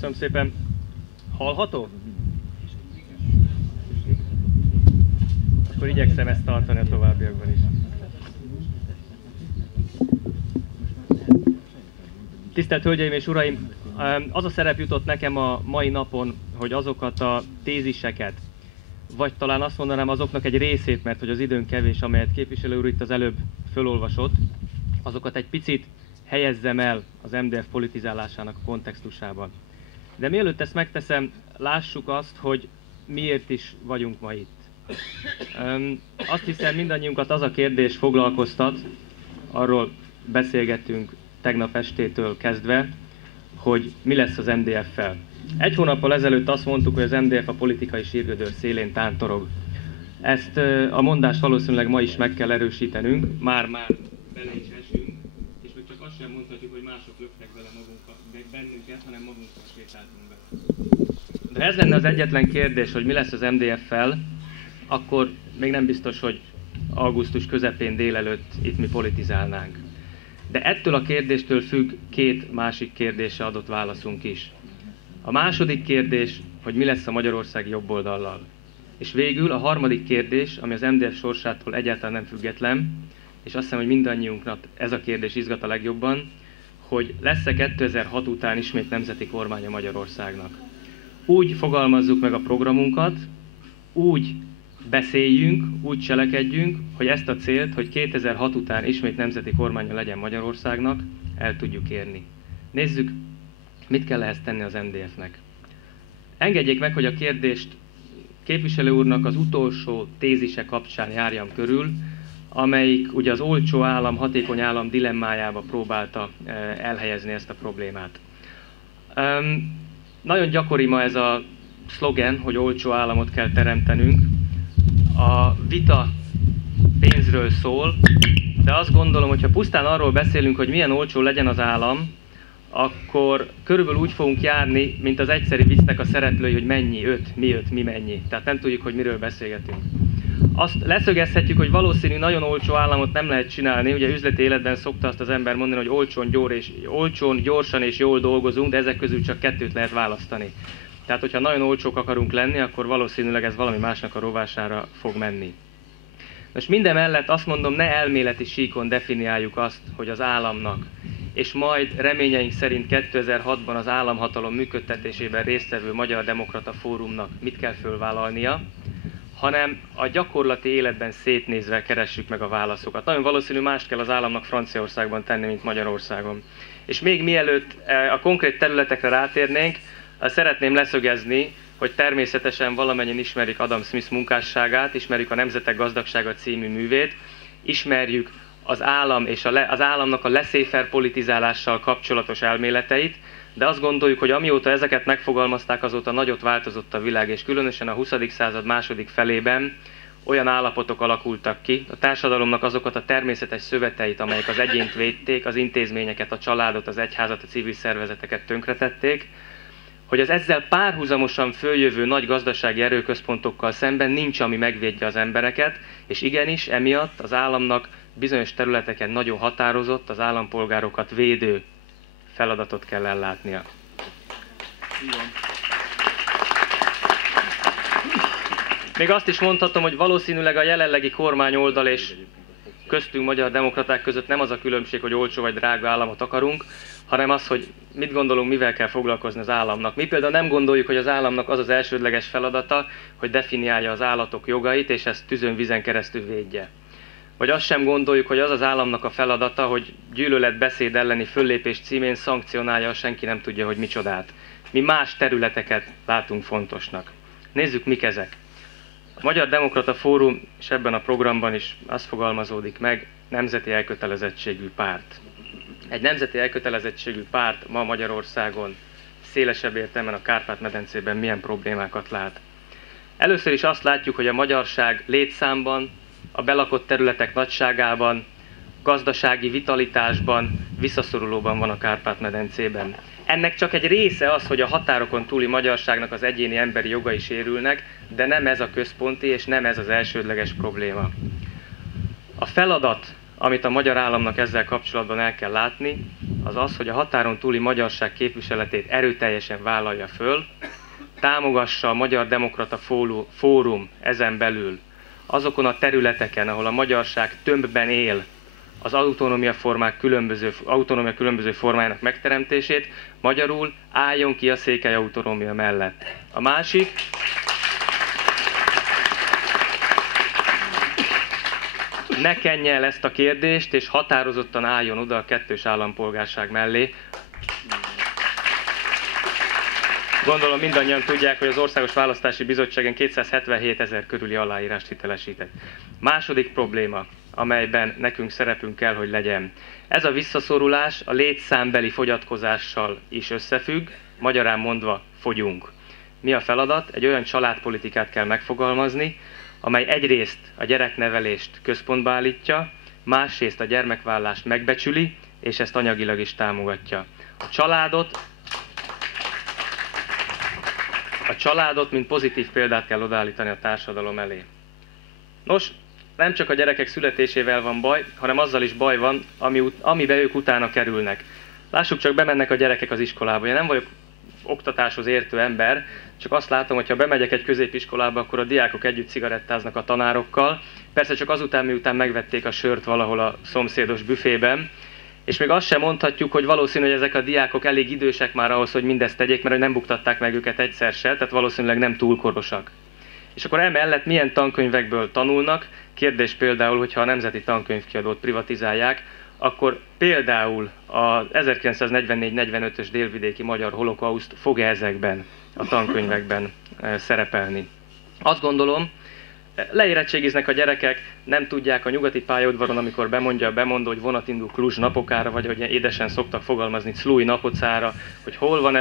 Köszönöm szépen. Hallható? Akkor igyekszem ezt tartani a továbbiakban is. Tisztelt Hölgyeim és Uraim! Az a szerep jutott nekem a mai napon, hogy azokat a téziseket, vagy talán azt mondanám azoknak egy részét, mert hogy az időn kevés, amelyet képviselő úr itt az előbb fölolvasott, azokat egy picit helyezzem el az MDF politizálásának a kontextusában. De mielőtt ezt megteszem, lássuk azt, hogy miért is vagyunk ma itt. Azt hiszem, mindannyiunkat az a kérdés foglalkoztat, arról beszélgettünk tegnap estétől kezdve, hogy mi lesz az MDF-fel. Egy hónappal ezelőtt azt mondtuk, hogy az MDF a politikai sírgödör szélén tántorog. Ezt a mondást valószínűleg ma is meg kell erősítenünk, már bele is esünk, és még csak azt sem mondhatjuk, hogy mások löktek bele bennünket, hanem magunkat sétáltunk be. De ez lenne az egyetlen kérdés, hogy mi lesz az MDF-fel, akkor még nem biztos, hogy augusztus közepén délelőtt itt mi politizálnánk. De ettől a kérdéstől függ két másik kérdésre adott válaszunk is. A második kérdés, hogy mi lesz a magyarországi jobboldallal. És végül a harmadik kérdés, ami az MDF sorsától egyáltalán nem független, és azt hiszem, hogy mindannyiunknak ez a kérdés izgat a legjobban, hogy lesz-e 2006 után ismét nemzeti kormánya Magyarországnak. Úgy fogalmazzuk meg a programunkat, úgy beszéljünk, úgy cselekedjünk, hogy ezt a célt, hogy 2006 után ismét nemzeti kormánya legyen Magyarországnak, el tudjuk érni. Nézzük, mit kell ehhez tenni az MDF-nek. Engedjék meg, hogy a kérdést képviselő úrnak az utolsó tézise kapcsán járjam körül, amelyik ugye az olcsó állam, hatékony állam dilemmájába próbálta elhelyezni ezt a problémát. Nagyon gyakori ma ez a szlogen, hogy olcsó államot kell teremtenünk. A vita pénzről szól, de azt gondolom, hogy ha pusztán arról beszélünk, hogy milyen olcsó legyen az állam, akkor körülbelül úgy fogunk járni, mint az egyszerű viccnek a szereplői, hogy mennyi, mi mennyi. Tehát nem tudjuk, hogy miről beszélgetünk. Azt leszögezhetjük, hogy valószínű nagyon olcsó államot nem lehet csinálni. Ugye üzleti életben szokta azt az ember mondani, hogy olcsón, gyorsan és jól dolgozunk, de ezek közül csak kettőt lehet választani. Tehát, hogyha nagyon olcsók akarunk lenni, akkor valószínűleg ez valami másnak a rovására fog menni. Most minden mellett azt mondom, ne elméleti síkon definiáljuk azt, hogy az államnak, és majd reményeink szerint 2006-ban az államhatalom működtetésében résztvevő Magyar Demokrata Fórumnak mit kell fölvállalnia, hanem a gyakorlati életben szétnézve keressük meg a válaszokat. Nagyon valószínű mást kell az államnak Franciaországban tenni, mint Magyarországon. És még mielőtt a konkrét területekre rátérnénk, szeretném leszögezni, hogy természetesen valamennyien ismerik Adam Smith munkásságát, ismerjük a Nemzetek gazdagsága című művét, ismerjük az állam és az államnak a laissez-faire politizálással kapcsolatos elméleteit, de azt gondoljuk, hogy amióta ezeket megfogalmazták, azóta nagyot változott a világ, és különösen a 20. század második felében olyan állapotok alakultak ki, a társadalomnak azokat a természetes szöveteit, amelyek az egyént védték, az intézményeket, a családot, az egyházat, a civil szervezeteket tönkretették, hogy az ezzel párhuzamosan följövő nagy gazdasági erőközpontokkal szemben nincs, ami megvédje az embereket, és igenis, emiatt az államnak bizonyos területeken nagyon határozott, az állampolgárokat védő feladatot kell ellátnia. Még azt is mondhatom, hogy valószínűleg a jelenlegi kormány oldal és köztünk magyar demokraták között nem az a különbség, hogy olcsó vagy drága államot akarunk, hanem az, hogy mit gondolunk, mivel kell foglalkozni az államnak. Mi például nem gondoljuk, hogy az államnak az az elsődleges feladata, hogy definiálja az állatok jogait, és ezt tűzön-vízen keresztül védje. Vagy azt sem gondoljuk, hogy az az államnak a feladata, hogy gyűlöletbeszéd elleni föllépés címén szankcionálja, senki nem tudja, hogy micsodát. Mi más területeket látunk fontosnak. Nézzük, mik ezek. A Magyar Demokrata Fórum, és ebben a programban is az fogalmazódik meg, nemzeti elkötelezettségű párt. Egy nemzeti elkötelezettségű párt ma Magyarországon szélesebb értelemben a Kárpát-medencében milyen problémákat lát. Először is azt látjuk, hogy a magyarság létszámban, a belakott területek nagyságában, gazdasági vitalitásban, visszaszorulóban van a Kárpát-medencében. Ennek csak egy része az, hogy a határokon túli magyarságnak az egyéni emberi jogai sérülnek, de nem ez a központi és nem ez az elsődleges probléma. A feladat, amit a magyar államnak ezzel kapcsolatban el kell látni, az az, hogy a határon túli magyarság képviseletét erőteljesen vállalja föl, támogassa a Magyar Demokrata Fórum ezen belül azokon a területeken, ahol a magyarság tömbben él, az autonómia különböző formájának megteremtését, magyarul álljon ki a székely autonómia mellett. A másik, ne kenje el ezt a kérdést, és határozottan álljon oda a kettős állampolgárság mellé. Gondolom mindannyian tudják, hogy az Országos Választási Bizottságon 277 000 körüli aláírást hitelesített. Második probléma, amelyben nekünk szerepünk kell, hogy legyen. Ez a visszaszorulás a létszámbeli fogyatkozással is összefügg, magyarán mondva fogyunk. Mi a feladat? Egy olyan családpolitikát kell megfogalmazni, amely egyrészt a gyereknevelést központba állítja, másrészt a gyermekvállalást megbecsüli, és ezt anyagilag is támogatja. A családot, mint pozitív példát kell odaállítani a társadalom elé. Nos, nem csak a gyerekek születésével van baj, hanem azzal is baj van, amibe ők utána kerülnek. Lássuk csak, bemennek a gyerekek az iskolába. Én nem vagyok oktatáshoz értő ember, csak azt látom, hogy ha bemegyek egy középiskolába, akkor a diákok együtt cigarettáznak a tanárokkal. Persze csak azután, miután megvették a sört valahol a szomszédos büfében. És még azt sem mondhatjuk, hogy valószínű, hogy ezek a diákok elég idősek már ahhoz, hogy mindezt tegyék, mert nem buktatták meg őket egyszer se, tehát valószínűleg nem túl korosak. És akkor emellett milyen tankönyvekből tanulnak? Kérdés például, hogyha a Nemzeti Tankönyvkiadót privatizálják, akkor például a 1944-45-ös délvidéki magyar holokauszt fog ezekben a tankönyvekben szerepelni. Azt gondolom, leérettségiznek a gyerekek, nem tudják a nyugati pályaudvaron, amikor bemondja a bemondó, hogy vonat indul Kluzs napokára, vagy hogy édesen szoktak fogalmazni Cluj napocára, hogy hol van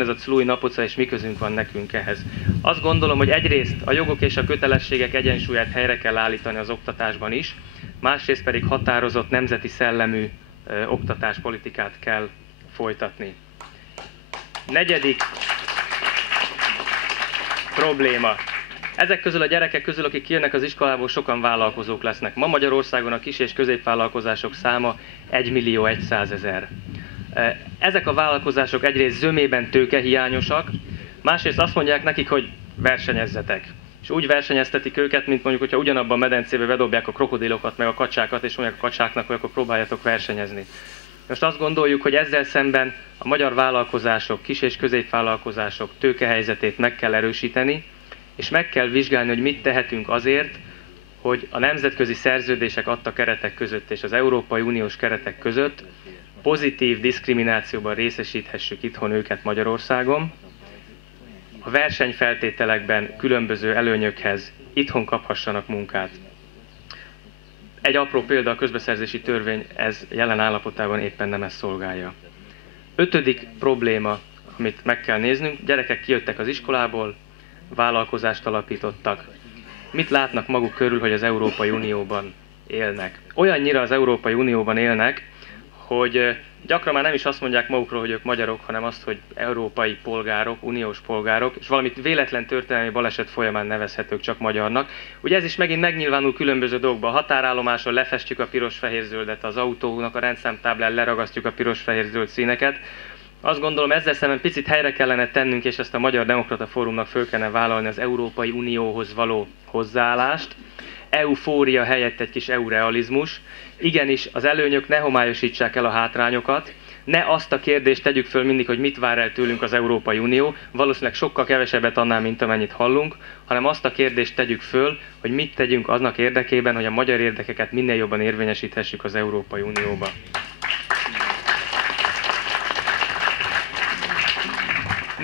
ez a Cluj napoca, és mi közünk van nekünk ehhez. Azt gondolom, hogy egyrészt a jogok és a kötelességek egyensúlyát helyre kell állítani az oktatásban is, másrészt pedig határozott nemzeti szellemű oktatáspolitikát kell folytatni. Negyedik probléma. Ezek közül a gyerekek közül, akik kijönnek az iskolából, sokan vállalkozók lesznek. Ma Magyarországon a kis- és középvállalkozások száma 1 100 000. Ezek a vállalkozások egyrészt zömében tőkehiányosak, másrészt azt mondják nekik, hogy versenyezzetek. És úgy versenyeztetik őket, mint mondjuk, hogyha ugyanabban a medencébe bedobják a krokodilokat, meg a kacsákat, és mondják a kacsáknak, hogy akkor próbáljatok versenyezni. Most azt gondoljuk, hogy ezzel szemben a magyar vállalkozások, kis- és középvállalkozások tőkehelyzetét meg kell erősíteni, és meg kell vizsgálni, hogy mit tehetünk azért, hogy a nemzetközi szerződések adta keretek között és az Európai Uniós keretek között pozitív diszkriminációban részesíthessük itthon őket Magyarországon, a versenyfeltételekben különböző előnyökhez itthon kaphassanak munkát. Egy apró példa, a közbeszerzési törvény ez jelen állapotában éppen nem ezt szolgálja. 5. probléma, amit meg kell néznünk, gyerekek kijöttek az iskolából, vállalkozást alapítottak. Mit látnak maguk körül, hogy az Európai Unióban élnek? Olyannyira az Európai Unióban élnek, hogy gyakran már nem is azt mondják magukról, hogy ők magyarok, hanem azt, hogy európai polgárok, uniós polgárok, és valamit véletlen történelmi baleset folyamán nevezhetők csak magyarnak. Ugye ez is megint megnyilvánul különböző dolgokban. A határállomáson lefestjük a piros-fehér-zöldet, az autónak a rendszámtáblán leragasztjuk a piros-fehér-zöld színeket. Azt gondolom, ezzel szemben picit helyre kellene tennünk, és ezt a Magyar Demokrata Fórumnak föl kellene vállalni az Európai Unióhoz való hozzáállást. Eufória helyett egy kis eurealizmus. Igenis, az előnyök ne homályosítsák el a hátrányokat. Ne azt a kérdést tegyük föl mindig, hogy mit vár el tőlünk az Európai Unió. Valószínűleg sokkal kevesebbet annál, mint amennyit hallunk, hanem azt a kérdést tegyük föl, hogy mit tegyünk annak érdekében, hogy a magyar érdekeket minél jobban érvényesíthessük az Európai Unióba.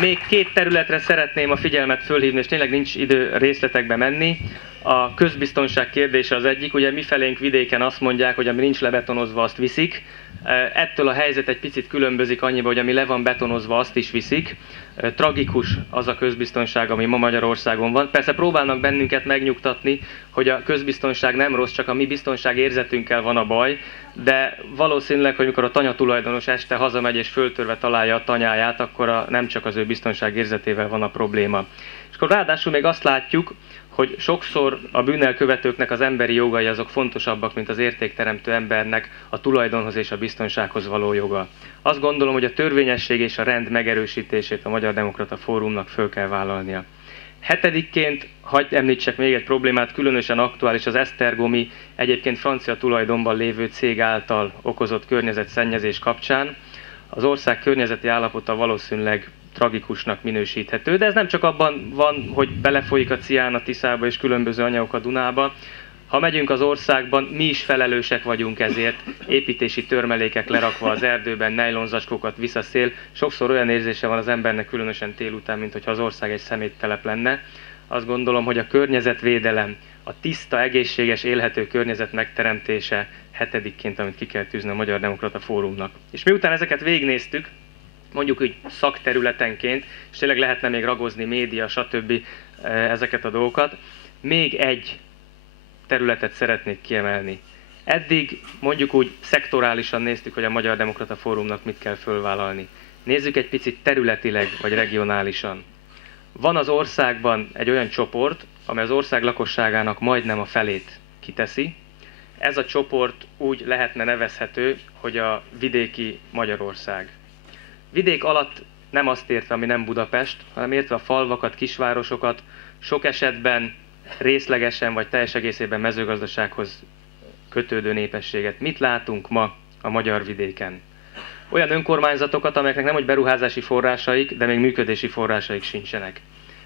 Még 2 területre szeretném a figyelmet fölhívni, és tényleg nincs idő részletekbe menni. A közbiztonság kérdése az egyik, ugye mifelénk vidéken azt mondják, hogy ami nincs lebetonozva, azt viszik. Ettől a helyzet egy picit különbözik annyiba, hogy ami le van betonozva, azt is viszik. Tragikus az a közbiztonság, ami ma Magyarországon van. Persze próbálnak bennünket megnyugtatni, hogy a közbiztonság nem rossz, csak a mi biztonságérzetünkkel van a baj, de valószínűleg, hogy amikor a tanya tulajdonos este hazamegy és föltörve találja a tanyáját, akkor nem csak az ő biztonságérzetével van a probléma. És akkor ráadásul még azt látjuk, hogy sokszor a bűnelkövetőknek az emberi jogai azok fontosabbak, mint az értékteremtő embernek a tulajdonhoz és a biztonsághoz való joga. Azt gondolom, hogy a törvényesség és a rend megerősítését a Magyar Demokrata Fórumnak föl kell vállalnia. Hetedikként hadd említsek még egy problémát, különösen aktuális az esztergomi, egyébként francia tulajdonban lévő cég által okozott környezetszennyezés kapcsán. Az ország környezeti állapota valószínűleg tragikusnak minősíthető, de ez nem csak abban van, hogy belefolyik a cián a Tiszába és különböző anyagok a Dunába. Ha megyünk az országban, mi is felelősek vagyunk ezért, építési törmelékek lerakva az erdőben, nejlonzacskókat visz a szél. Sokszor olyan érzése van az embernek, különösen délután, mint hogyha az ország egy szeméttelep lenne. Azt gondolom, hogy a környezetvédelem, a tiszta, egészséges, élhető környezet megteremtése hetedikként, amit ki kell tűzni a Magyar Demokrata Fórumnak. És miután ezeket végignéztük, mondjuk úgy szakterületenként, és tényleg lehetne még ragozni, média, stb. Ezeket a dolgokat, még egy területet szeretnék kiemelni. Eddig mondjuk úgy szektorálisan néztük, hogy a Magyar Demokrata Fórumnak mit kell fölvállalni. Nézzük egy picit területileg vagy regionálisan. Van az országban egy olyan csoport, amely az ország lakosságának majdnem a felét kiteszi. Ez a csoport úgy lehetne nevezhető, hogy a vidéki Magyarország. Vidék alatt nem azt értve, ami nem Budapest, hanem értve a falvakat, kisvárosokat, sok esetben részlegesen vagy teljes egészében mezőgazdasághoz kötődő népességet. Mit látunk ma a magyar vidéken? Olyan önkormányzatokat, amelyeknek nem hogy beruházási forrásaik, de még működési forrásaik sincsenek.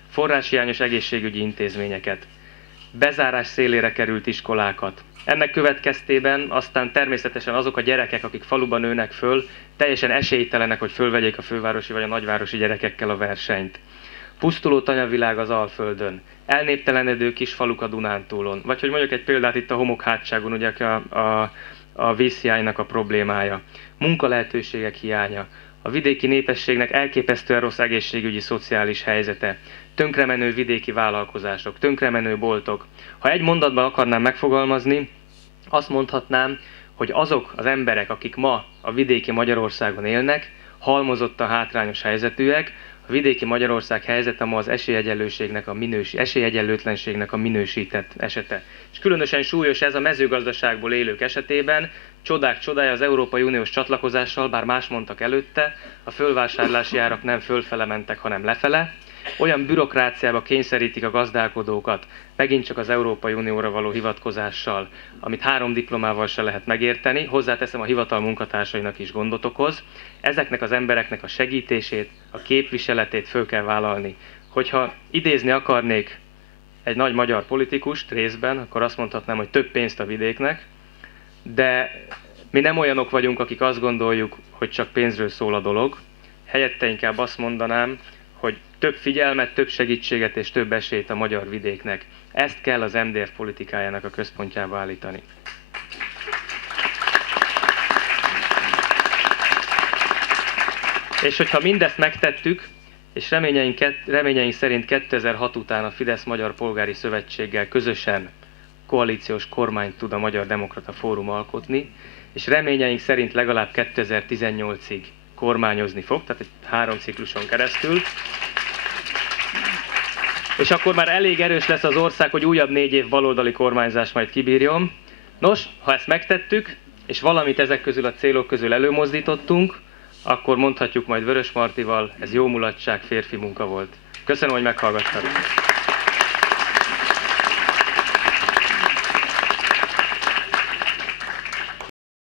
Forráshiányos egészségügyi intézményeket, bezárás szélére került iskolákat. Ennek következtében aztán természetesen azok a gyerekek, akik faluban nőnek föl, teljesen esélytelenek, hogy fölvegyék a fővárosi vagy a nagyvárosi gyerekekkel a versenyt. Pusztuló tanyavilág az Alföldön, elnéptelenedő kis faluk a Dunántúlon, vagy hogy mondjuk egy példát itt a Homokhátságon, ugye a vízhiánynak a problémája, munkalehetőségek hiánya, a vidéki népességnek elképesztően rossz egészségügyi, szociális helyzete, tönkremenő vidéki vállalkozások, tönkremenő boltok. Ha egy mondatban akarnám megfogalmazni, azt mondhatnám, hogy azok az emberek, akik ma a vidéki Magyarországon élnek, halmozottan hátrányos helyzetűek. A vidéki Magyarország helyzete ma az esélyegyenlőtlenségnek a minősített esete. És különösen súlyos ez a mezőgazdaságból élők esetében. Csodák csodája, az Európai Uniós csatlakozással, bár más mondtak előtte, a fölvásárlási árak nem fölfele mentek, hanem lefele. Olyan bürokráciába kényszerítik a gazdálkodókat, megint csak az Európai Unióra való hivatkozással, amit 3 diplomával se lehet megérteni, hozzáteszem, a hivatal munkatársainak is gondot okoz. Ezeknek az embereknek a segítését, a képviseletét föl kell vállalni. Hogyha idézni akarnék egy nagy magyar politikust részben, akkor azt mondhatnám, hogy több pénzt a vidéknek, de mi nem olyanok vagyunk, akik azt gondoljuk, hogy csak pénzről szól a dolog. Helyette inkább azt mondanám, hogy több figyelmet, több segítséget és több esélyt a magyar vidéknek. Ezt kell az MDF politikájának a központjába állítani. És hogyha mindezt megtettük, és reményeink szerint 2006 után a Fidesz Magyar Polgári Szövetséggel közösen koalíciós kormányt tud a Magyar Demokrata Fórum alkotni, és reményeink szerint legalább 2018-ig kormányozni fog, tehát egy 3 cikluson keresztül. És akkor már elég erős lesz az ország, hogy újabb 4 év baloldali kormányzás majd kibírjon. Nos, ha ezt megtettük, és valamit ezek közül a célok közül előmozdítottunk, akkor mondhatjuk majd Vörös Martival, ez jó mulatság, férfi munka volt. Köszönöm, hogy meghallgattak.